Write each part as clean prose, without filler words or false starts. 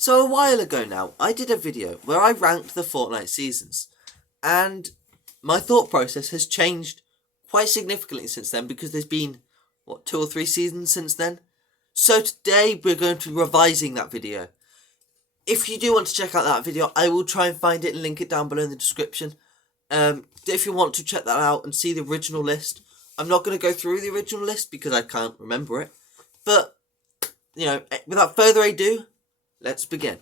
So a while ago now, I did a video where I ranked the Fortnite seasons, and my thought process has changed quite significantly since then because there's been, 2 or 3 seasons since then? So today we're going to be revising that video. If you do want to check out that video, I will try and find it and link it down below in the description. If you want to check that out and see the original list, I'm not going to go through the original list because I can't remember it. But, without further ado, let's begin.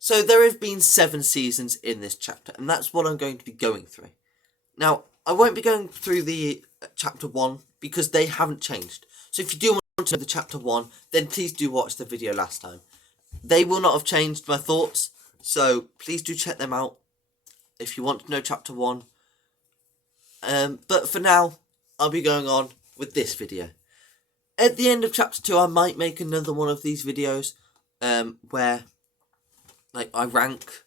So there have been 7 seasons in this chapter, and that's what I'm going to be going through. Now, I won't be going through the chapter 1 because they haven't changed. So if you do want to know the chapter 1, then please do watch the video last time. They will not have changed my thoughts, so please do check them out if you want to know chapter 1. But for now, I'll be going on with this video. At the end of chapter 2, I might make another one of these videos where I rank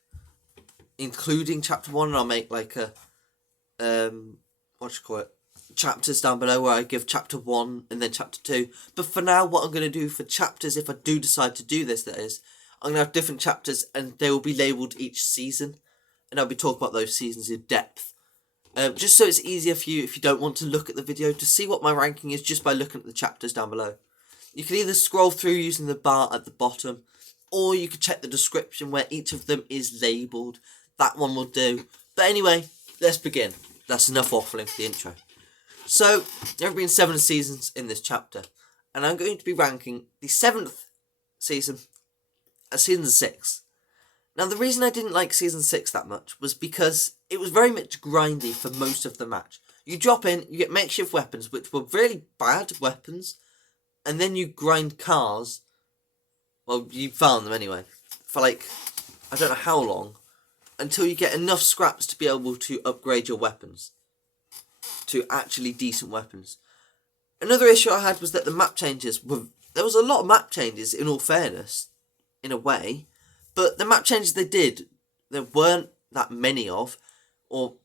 including chapter 1, and I'll make chapters down below where I give chapter 1 and then chapter 2. But for now, what I'm going to do for chapters, if I do decide to do this, that is, I'm going to have different chapters and they will be labelled each season, and I'll be talking about those seasons in depth. Just so it's easier for you if you don't want to look at the video to see what my ranking is just by looking at the chapters down below. You can either scroll through using the bar at the bottom, or you can check the description where each of them is labelled. That one will do. But anyway, let's begin. That's enough waffling for the intro. So, there have been 7 seasons in this chapter, and I'm going to be ranking the 7th season as season 6. Now, the reason I didn't like season 6 that much was because it was very much grindy for most of the match. You drop in, you get makeshift weapons, which were really bad weapons, and then you grind cars. Well, you found them anyway, for I don't know how long, until you get enough scraps to be able to upgrade your weapons to actually decent weapons. Another issue I had was that the map changes there was a lot of map changes, in all fairness, in a way, but the map changes they did, there weren't that many of, or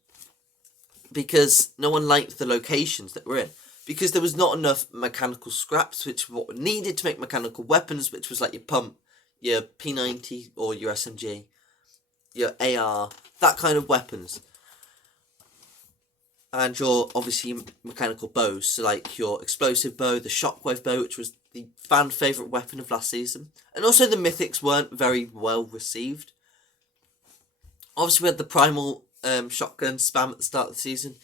because no one liked the locations that we're in, because there was not enough mechanical scraps, which were what needed to make mechanical weapons, which was like your pump, your P90 or your SMG, your AR, that kind of weapons. And your, obviously, mechanical bows, so like your explosive bow, the shockwave bow, which was the fan favourite weapon of last season. And also the mythics weren't very well received. Obviously we had the primal shotgun spam at the start of the season,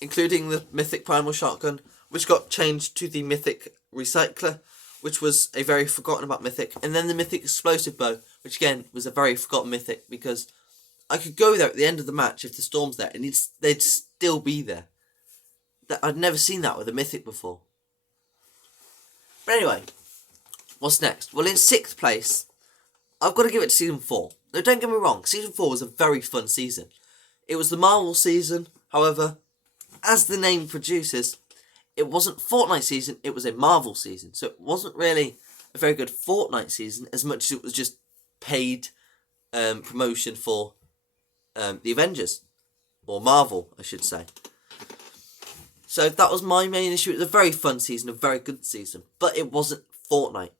including the mythic primal shotgun, which got changed to the mythic recycler, which was a very forgotten about mythic. And then the mythic explosive bow, which again was a very forgotten mythic, because I could go there at the end of the match if the storm's there, and they'd still be there. I'd never seen that with a mythic before. But anyway, what's next? Well, in 6th place, I've got to give it to season 4. Now, don't get me wrong, season 4 was a very fun season. It was the Marvel season, however, as the name produces, it wasn't Fortnite season, it was a Marvel season. So it wasn't really a very good Fortnite season as much as it was just paid promotion for the Avengers, or Marvel, I should say. So that was my main issue. It was a very fun season, a very good season, but it wasn't Fortnite.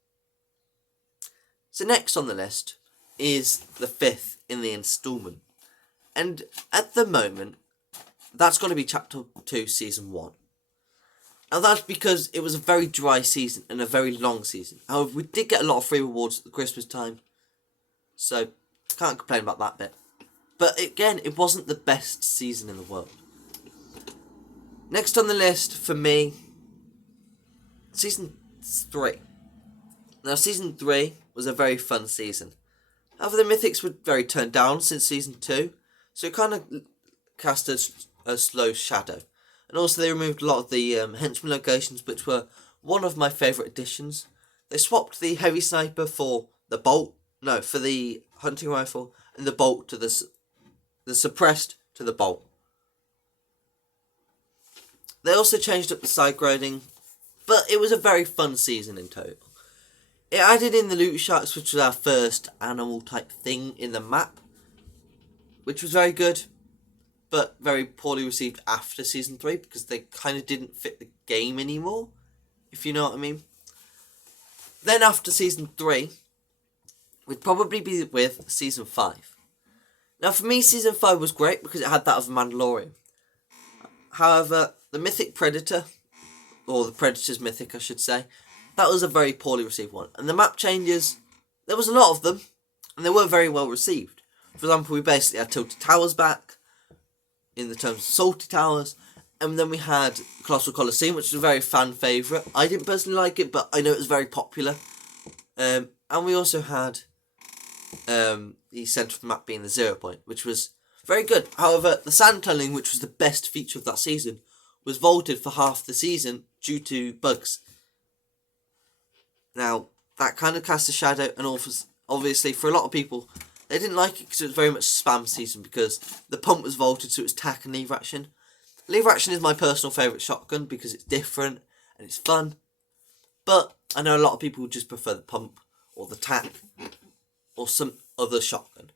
So next on the list is the 5th in the instalment, and at the moment, that's going to be Chapter 2, Season 1. Now that's because it was a very dry season and a very long season. However, we did get a lot of free rewards at the Christmas time, so can't complain about that bit. But again, it wasn't the best season in the world. Next on the list for me, Season 3. Now, Season 3 was a very fun season. However, the mythics were very turned down since Season 2, so it kind of cast a slow shadow. And also they removed a lot of the henchman locations, which were one of my favourite additions. They swapped the heavy sniper for the hunting rifle, and the bolt to the suppressed to the bolt. They also changed up the side grading, but it was a very fun season in total. It added in the loot sharks, which was our first animal type thing in the map, which was very good, but very poorly received after Season 3, because they kind of didn't fit the game anymore, if you know what I mean. Then after Season 3, would probably be with Season 5. Now for me, Season 5 was great because it had that of Mandalorian. However, the Mythic Predator, or the Predator's Mythic I should say, that was a very poorly received one. And the map changes, there was a lot of them, and they weren't very well received. For example, we basically had Tilted Towers back, in the terms of Salty Towers, and then we had Colossal Colosseum, which was a very fan favourite. I didn't personally like it, but I know it was very popular. And we also had the centre of the map being the 0 point, which was very good. However, the sand tunneling, which was the best feature of that season, was vaulted for half the season due to bugs. Now, that kind of cast a shadow, and obviously for a lot of people, they didn't like it because it was very much spam season, because the pump was vaulted, so it was tack and lever action. Lever action is my personal favourite shotgun because it's different and it's fun. But I know a lot of people just prefer the pump or the tack or some other shotgun.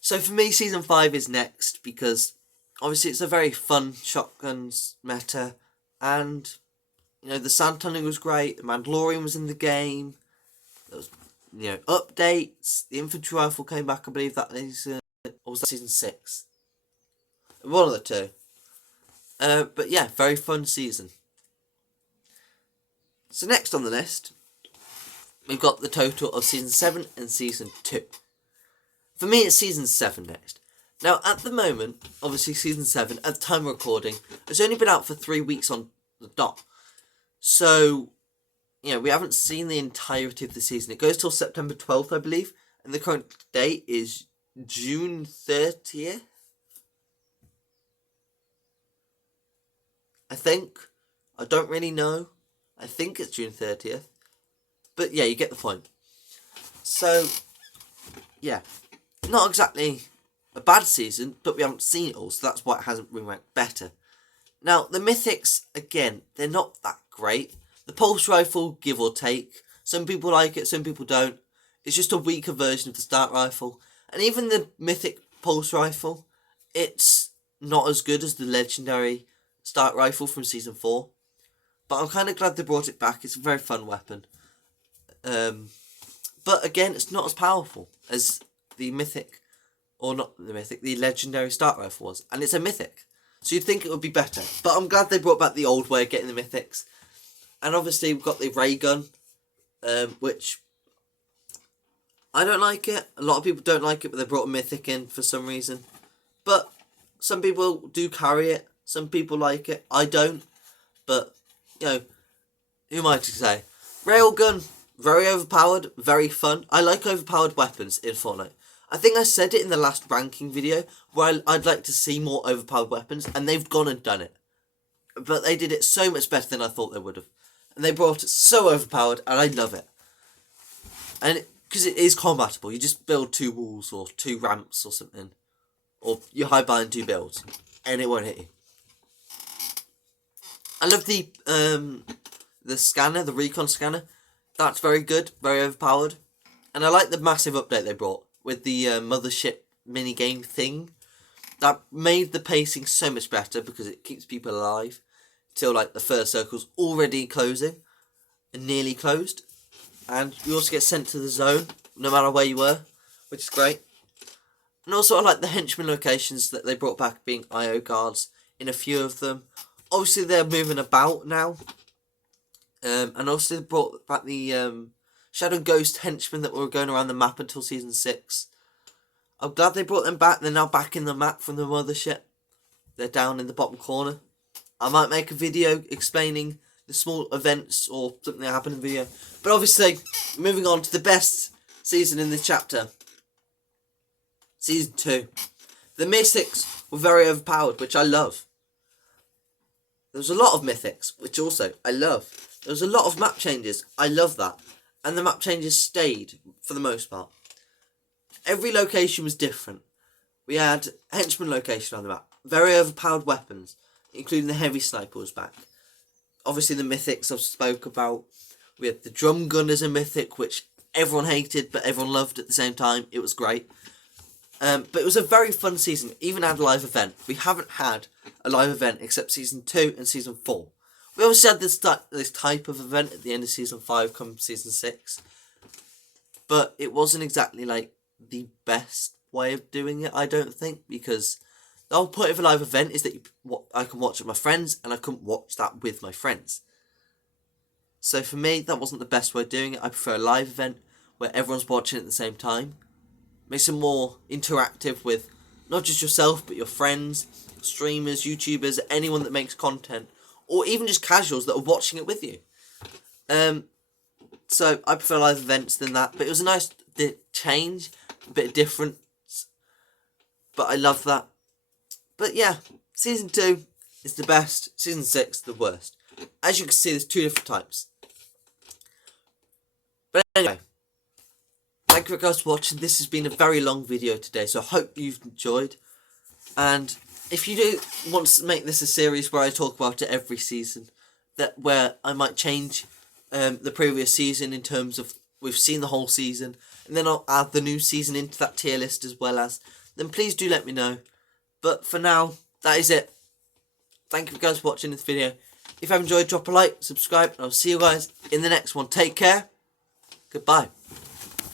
So for me, Season 5 is next because obviously it's a very fun shotguns meta, and you know, the sand tunneling was great, the Mandalorian was in the game, there was, you know, updates, the infantry rifle came back, I believe that is, or was that Season 6? One of the two. But yeah, very fun season. So next on the list, we've got the total of Season 7 and Season 2. For me, it's Season 7 next. Now, at the moment, obviously Season 7, at the time of recording, has only been out for 3 weeks on the dot. So, you know, we haven't seen the entirety of the season. It goes till September 12th, I believe, and the current date is June 30th. I think. I don't really know. I think it's June 30th. But yeah, you get the point. So, yeah. Not exactly a bad season, but we haven't seen it all, so that's why it hasn't been ranked better. Now, the Mythics, again, they're not that great. The Pulse Rifle, give or take. Some people like it, some people don't. It's just a weaker version of the Start Rifle. And even the Mythic Pulse Rifle, it's not as good as the legendary Start Rifle from Season 4. But I'm kind of glad they brought it back. It's a very fun weapon. But again, it's not as powerful as the Mythic, or not the Mythic, the legendary Start Rifle was. And it's a Mythic, so you'd think it would be better. But I'm glad they brought back the old way of getting the Mythics. And obviously we've got the Ray Gun, which I don't like it. A lot of people don't like it, but they brought a Mythic in for some reason. But some people do carry it. Some people like it. I don't. But, you know, who am I to say? Railgun, very overpowered, very fun. I like overpowered weapons in Fortnite. I think I said it in the last ranking video, where I'd like to see more overpowered weapons, and they've gone and done it. But they did it so much better than I thought they would have. And they brought it so overpowered, and I love it. And because it is combatable, you just build 2 walls, or 2 ramps, or something. Or you hide behind 2 builds, and it won't hit you. I love the scanner, the recon scanner. That's very good, very overpowered. And I like the massive update they brought with the mothership minigame thing. That made the pacing so much better because it keeps people alive till like the first circle's already closing and nearly closed. And you also get sent to the zone no matter where you were, which is great. And also I like the henchman locations that they brought back being IO guards in a few of them. Obviously they're moving about now. And also they brought back the Shadow Ghost henchmen that were going around the map until Season 6. I'm glad they brought them back. They're now back in the map from the mothership. They're down in the bottom corner. I might make a video explaining the small events or something that happened in the video. But obviously, moving on to the best season in this chapter. Season 2. The Mythics were very overpowered, which I love. There was a lot of Mythics, which also I love. There was a lot of map changes. I love that. And the map changes stayed for the most part. Every location was different. We had henchman location on the map. Very overpowered weapons, including the heavy sniper was back. Obviously the Mythics I've spoke about. We had the drum gun as a Mythic, which everyone hated, but everyone loved at the same time. It was great. But it was a very fun season. Even had a live event. We haven't had a live event except Season 2 and Season 4. We obviously had this type of event at the end of Season 5 come Season 6. but it wasn't exactly like the best way of doing it, I don't think, because the whole point of a live event is that I can watch with my friends, and I couldn't watch that with my friends. So for me, that wasn't the best way of doing it. I prefer a live event where everyone's watching at the same time. Makes it more interactive with not just yourself, but your friends, streamers, YouTubers, anyone that makes content, or even just casuals that are watching it with you. So I prefer live events than that, but it was a nice change, a bit different, but I love that. But yeah, Season 2 is the best, Season 6 the worst. As you can see, there's two different types. But anyway, thank you guys for watching. This has been a very long video today, so I hope you've enjoyed. And if you do want to make this a series where I talk about it every season, where I might change the previous season in terms of we've seen the whole season, and then I'll add the new season into that tier list as well as, then please do let me know. But for now, that is it. Thank you guys for watching this video. If you have enjoyed, drop a like, subscribe, and I'll see you guys in the next one. Take care. Goodbye.